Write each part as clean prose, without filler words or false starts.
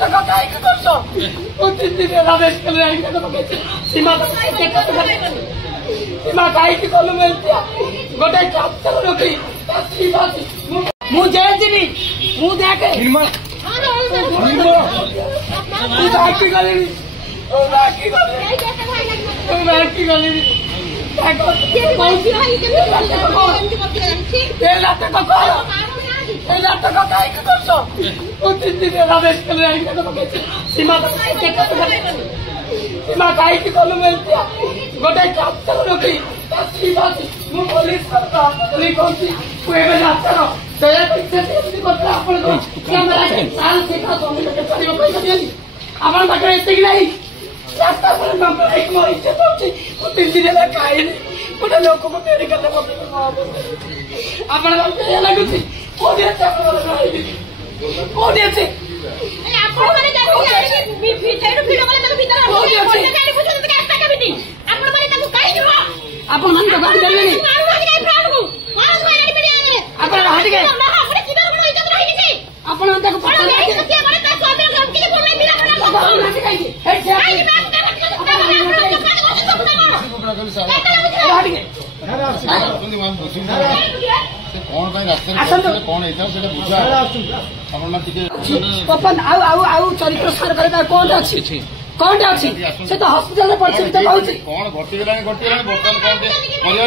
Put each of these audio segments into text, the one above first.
नाटक कहीं करছো तीन दिन आदेश कर सीमा सीमा कहीं कलु गोटे छात्र रखी मु जेल जीवी मु देखे सीमा कहीं कलु गोटे छात्र रखी पुलिस आप पाखे एतिक नहीं रास्ता तीन दिन है खाई गोटे लोक को मेडिकल आप लगुच कौन अच्छे आपण मन तो गाड़ी देबे नहीं आपण हट गए आपण मन को पता नहीं कौन रास्ता कौन बुझा चरित्र सार कर कौन अच्छी कौन अच्छी से तो हॉस्पिटल में पड़े कौन घटीगला बर्तमान कौन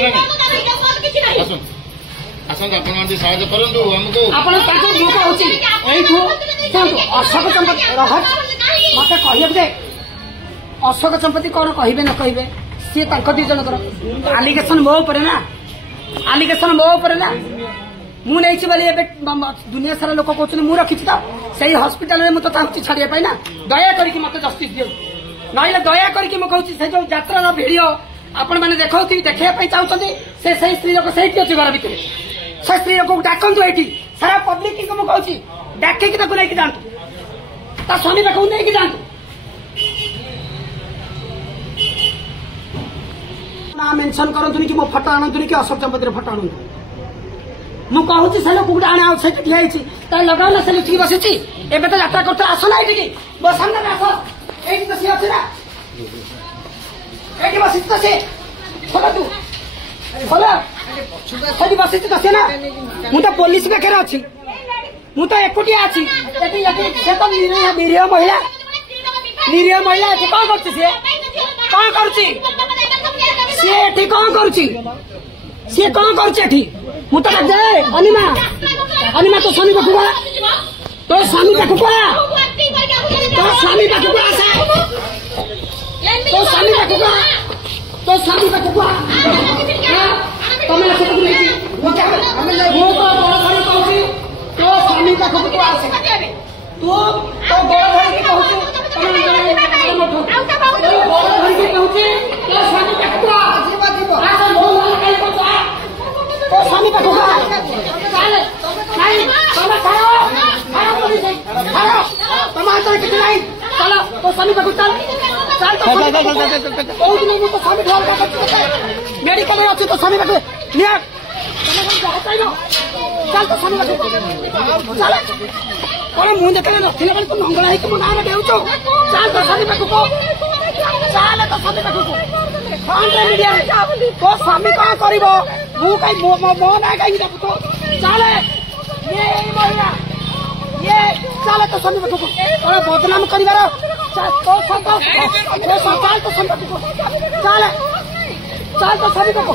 आसत आप साहय करूँ आमको अशोक चंपती मत कहे अशोक चंपती कौन कहे न कहे सी दी जनकर आलिगेसन मो उपर ना आलिगेसन मो उपर ना मुझे दुनिया सारा लोक कहते मुझे रखी तो से हस्पिटाल में मुझे चाहूँ छाड़िया ना दया करके मत जस्टिस दियो ना दया करके मुझे से जो यात्रा भिडियो आपण मैंने देखा देखा चाहते से स्त्री लोक से अच्छे घर भितर से स्त्री लोक डाकतु ये सारा पब्लिक को मुझे डाकिकी लेकिन जातु ता स्वामी पाखु नहीं जातु ना मेंशन करतुनि कि मो फटो आणतुनि कि अशोक चंपती फटो आणतु मु कहूँ से लोक गोटे आने से ठिया लगाओ ना से लुचिकी बसी एवं तो यात्रा करते आस ना ये बस सामने आस ये तो सी अच्छे ना ये बसी तो सी खोल तू खोल बसी तो सी ना मुझे पुलिस पाखे अच्छी मु तो एकुटिया अच्छी से तो निरीह महिला कौन कर कौन कर मुझे जाए अनिमा अनिमा तो स्वामी पाखु तो स्वामी पाखु तो स्वामी पाखु तो स्वामी पाखु तो स्वामी पाखु तो स्वामी पाखु तो आसे तू तो बड़ भाई कहू स्वामी पाखु तुम हाथ किसी नहीं चलो तो स्वामी पाखु चल मेडिकल अच्छी तो स्वामी पाखु चल तो स्वामी पाखु चल कौन मुझे देखा नथिला तू मंगला है मो ना देऊ चल तो स्वामी पाखु चल तो स्वामी पाखु मीडिया तो स्वामी कौन कर मु कहीं मो ना कहीं तो चले ये महिला ये चले तो स्वामी पाखु और बदनाम कर तो चल तो स्वामी पाखु चल चल तो स्वामी पाखु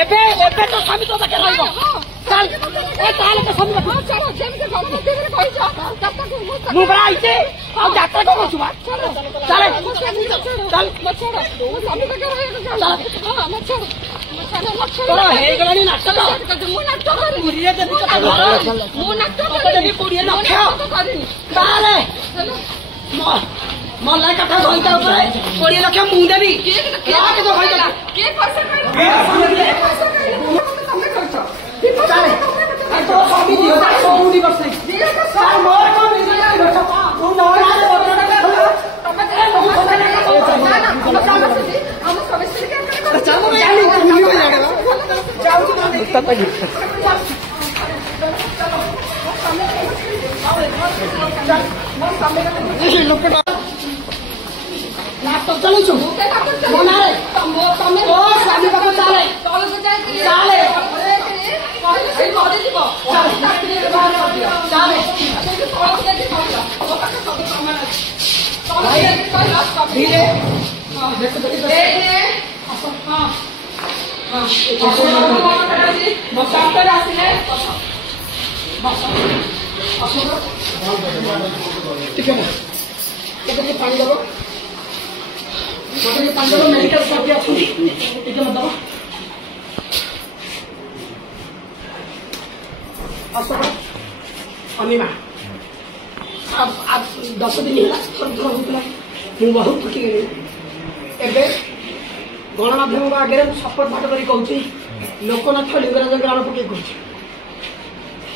एबे तो स्वामी तो चल तो स्वामी मु बड़ा आईचे और यात्रा को छुआ चल तोरा हे गलानी नाटक मु नाटक पुरिया देबी मु नाटक देबी पुरिया नाटक ताले मला कथा होइता ऊपर पुरिया लक्ष्य मु देबी के तो होइता के पैसा चले तो स्वामी दियो तो उडी बसै सर मोर को मिला तू नोरा रे बटना का तमे लोग ना ଲୋକଟା ଲାପଟପ୍ ଚଲଉଛୁ ମୋ ନାଁରେ ତମେ ଓ ସ୍ୱାମୀ ପାଖକୁ ଚାଲେ ଚାଲେ ଧୀରେ ଟିକେ ପାଣି ଦେବ मेडिकल स्टाफ भी अच्छी मतलब अमीमा अब 10 दिन है थर थर होता मुझे बहुत थकी गई एवं गणमाध्यम आगे शपथ पाठ कर लोकनाथ लिंगराज ग्राम पकड़ कर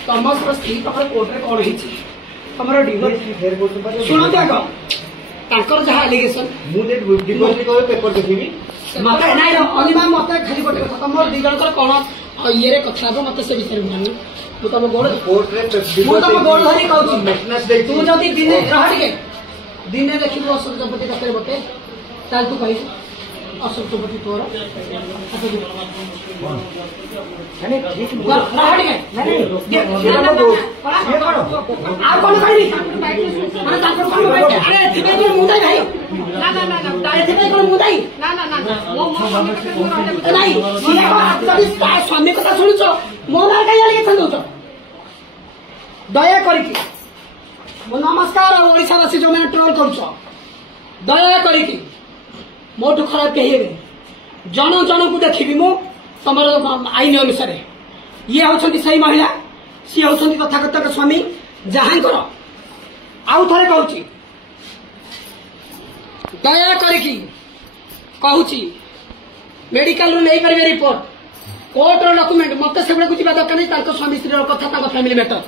तुम स्त्री पाखे कोर्टे कौन है तुम डिवोर्स शुणते आग तांकर जहाँ एलिगेशन पेपर देखी मत ना अनिमा मत खाली गोटे कथा तुम दी जन कौन ये कथा हे मत से विषय जानी तुम गोड़ तुम गोड़ धरी कहूँ तू जदि दिने रह टे दिने देखिए अशोक चंपती पाखे मते ताल तू कह अशोक चंपती तोर स्वामी कथा शुणुच मो ना कहीं दौच दया करिकी नमस्कार ओडावासी जो मैंने ट्रोल कर दया करिकी मोटू खराब कही जन जन को देखी मु तुम आईन अनुसार ये होती सही महिला सी होती तथाकथित स्वामी जहांकर आउ थे कहूँ दया करिकी कहूँ मेडिकल नहीं पारे रिपोर्ट कोर्टर डॉक्यूमेंट मत से गुड़ा जा दरकार नहीं स्वामी स्त्री कथा फैमिली मैटर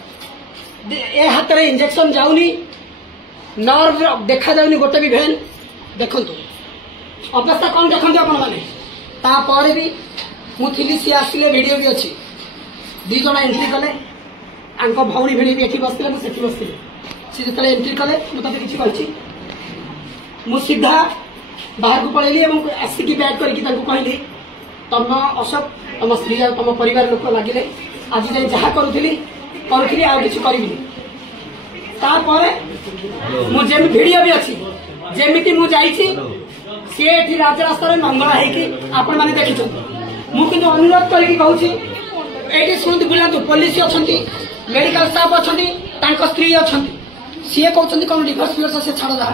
ए हाथ में इंजेक्शन जाऊनी नर्व देखा जाऊनी गोटे भी भेन देखु अवस्था कौन देखते आपण मैंने तापर भी मुझी सी आसिले वीडियो भी अच्छी दी जन एंट्री कले भौणी भेड़ी भी ये बसते मुझे बसती सी जो एंट्री कले मुझे किसी कही मु सीधा बाहर को पलैली आसिकी बैक करके कहली तुम अशोक तुम स्त्री तुम परिवार लोक लगे आज जाए जहाँ करी आगे करी मुझे वीडियो भी अच्छी जमी मुझे सी राजरास्तार मंगला होपण मैंने देखी मुझे अनुरोध करके कहूँ ये शुणु बुलातु पुलिस अच्छा मेडिकल स्टाफ अच्छा स्त्री अच्छा सी कहते कौन डिभोर्स फिभोर्स से छाड़ जा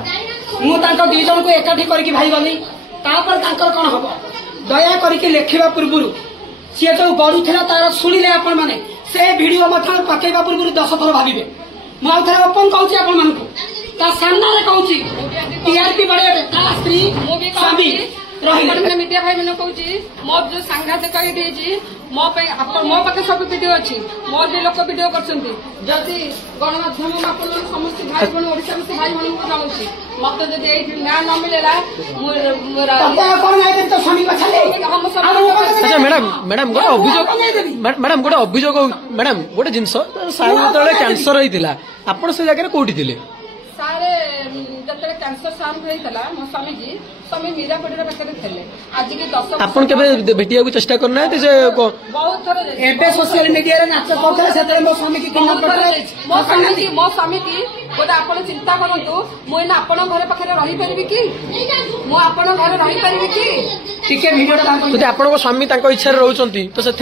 मुझे दी जन को एकाठी करके भाई गली कौन हम दया करके लिखा पूर्व सी जो गढ़ुला तार शुणिले आपण मैंने से भिडियो मत पकड़ा पूर्व 10 थर भावे मुझे ओपन कहूँ आपण मान सामने कहूँ टीआरपी बढ़े स्त्री स्वामी मीडिया भाई मैंने कहूँ मो जो सांघातिक मो पाखे सब वीडियो अच्छी मो भी लोक वीडियो करदी गणमाध्यम समस्त भाई भाई ओडावासी भाई भाई को जाऊँगी मत जो न्याय न मिलेगा मैडम गोटे अभियोग मैडम गोटे जिनस जो कैंसर होता आप से जगह कौटी थे सारे जो कैंसर सार होता मो स्वामी जी स्वामी मीरापड़ी पाखे थे आज की 10 आप भेटिया चेष्टा करना बहुत थर सोशल मीडिया नाच करते मो स्वामी की मो स्वामी की गोटे आप चिंता करूँ मुझे आपण घर पाखे रही पारि कि मुझे घर रही पारि कि जब आप स्वामी इच्छा रोचे तो से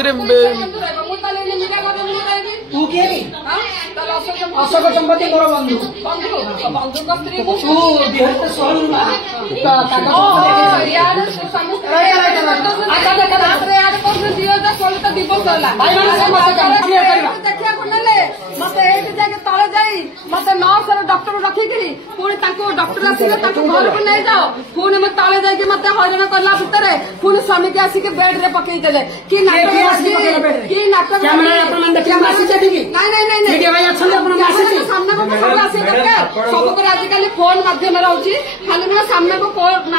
अशोक चंपती मोर बंधु बंधु स्त्री देखा मत तले जाई मत नर्स डॉक्टर रखिकी पुणी डॉक्टर आसिक घर को नहीं जाओ पुणी मैं तले जाकि मत हईराण कला भितर पुणी स्वामी की आसिक बेड रे पकईदे कि नाटक सामना को सब आसिक दरकार सब आजिकल फोन माध्यम रोचे खाली ना सामना को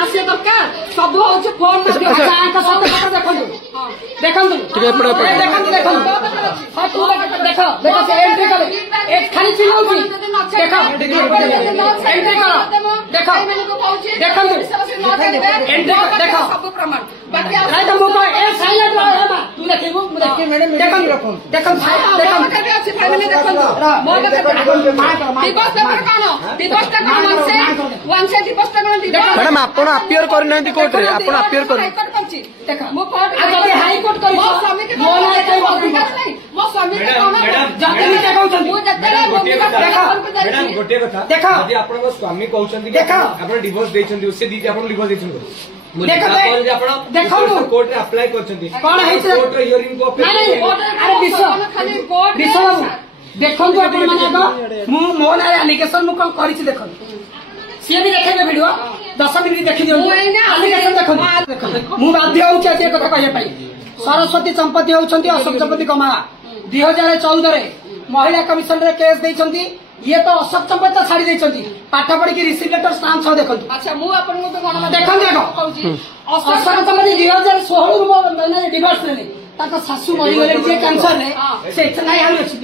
आसिया दरकार सब हूँ फोन देखो खाली चिल्लाऊँ सब प्रमाण मैडम आपण अपियर करना कोर्ट रे आपण अपियर कर हाईकोर्ट स्वामी कहते डिवोर्स डिवोर्स कोर्ट रे अप्लाई देखो मो ना आलिगेसन मुझे देख सी भी देखे वीडियो 10 मिनिट देखी दिखाई देखो मुझे बाध्य हूँ कथा कहवाई सरस्वती चंपती होती अशोक चंपती कमा 2014 महिला कमिशन रे केस देइछंती ये तो अशोक चंपती तो छाड़ी देइछंती पाठ पढ़ी की रिसीव लेटर स्टाम्प छ देखो अच्छा मु अपन को गण देखो अशोक चंपती 2016 मैंने डिवोर्स ले ताको सासू मरी गले जे कैंसर रे से इतना ही अछि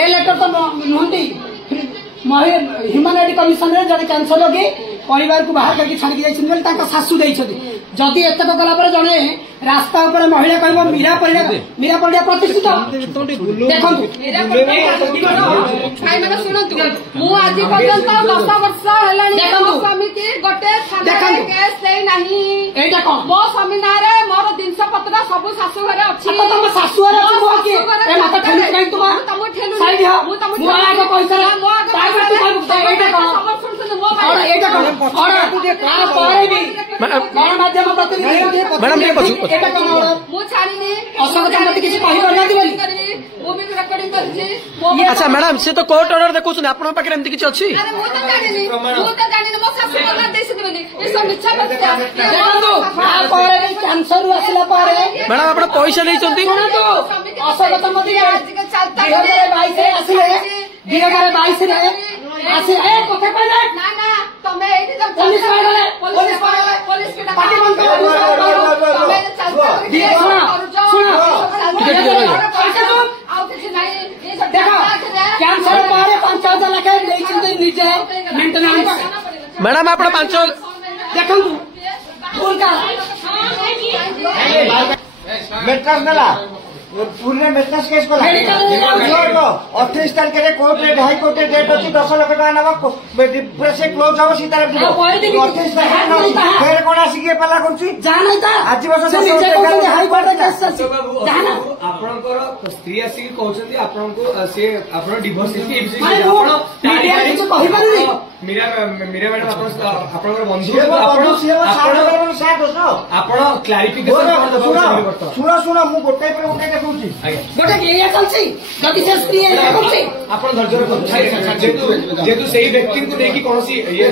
ए लेटर तो नहंती ह्यूमन राइट कमिशन रे जने कैंसर लगे परिवार को बाहर करके छाड़ी जाइछन बोले ताका सासू देइछथि जदि एतक गला पर जने रास्ता ऊपर महिला कहबो मीरा पड़िया प्रतिष्ठित देखो भाई माने सुनंतु मु आज पर्यंत 10 वर्ष हेलानी मो स्वामी की गोटे थाना केस दे नाही एटा कोन मो स्वामी नारे मोर जिंस पत्र सब सासू घरे अछि तम सासू घरे अछि मो के ए मत ठेलु काई तुमा तम ठेलु साइड हो मु आगे पैसा ताके तू एटा कोन और एटा कोन और आ पारे भी गण माध्यम प्रतिनिधि मैडम ये पछु एटा कोन मु छाड़ीनी अशोक चंपती किसी कहि करना दिबली मु भी रेकॉर्डिंग करछि अच्छा मैडम से तो कोर्ट ऑर्डर देखो आपण पाखे एमती किछ अछि अरे मु तो जानिनी मो सासू करना देसी देबली ए सब मिछा बात देखो आ पारे कैंसर आसला पारे मैडम आपण पैसा लेइचंती अशोक चंपती 2022 रे आसिले 2022 रे आसे ए कोथे कहले ना ना तमे एठी जब पुलिस पागले पुलिस के पार्टी बंद करो तमे चलता सुनो आउ किछ नाही ए सब देखो कैंसर पारे 5000 लाख लेइचिंते निजे मेंटेनेंस मैडम आपण 5 देखो फोन का मेट्रास नेला पूरे मेट्रास केस को 28 तारीख रे कोर्ट रे हाई कोर्ट रे डेट अछि 10 लाख टका नबा प्रेस क्लोज हो सीतार 28 तारीख फेर कोन आसी के पला करछि जानै ता आज वर्ष हाई कोर्ट रे केस अछि जाना आपनकर स्त्री आसी कहउछन्ती आपनको से आपन डिवोर्स के मीडिया किछ कहि पारनी मीरा मैडम आपनकर बंधु आपण क्लारिफिकेशन सुनो मु गोटे पर गोटे कहउछि गोटे एया चलछि जदि से स्त्री एया करछि आपण धैर्य रखो जेतु सेही व्यक्ति को देखि कोनसी ये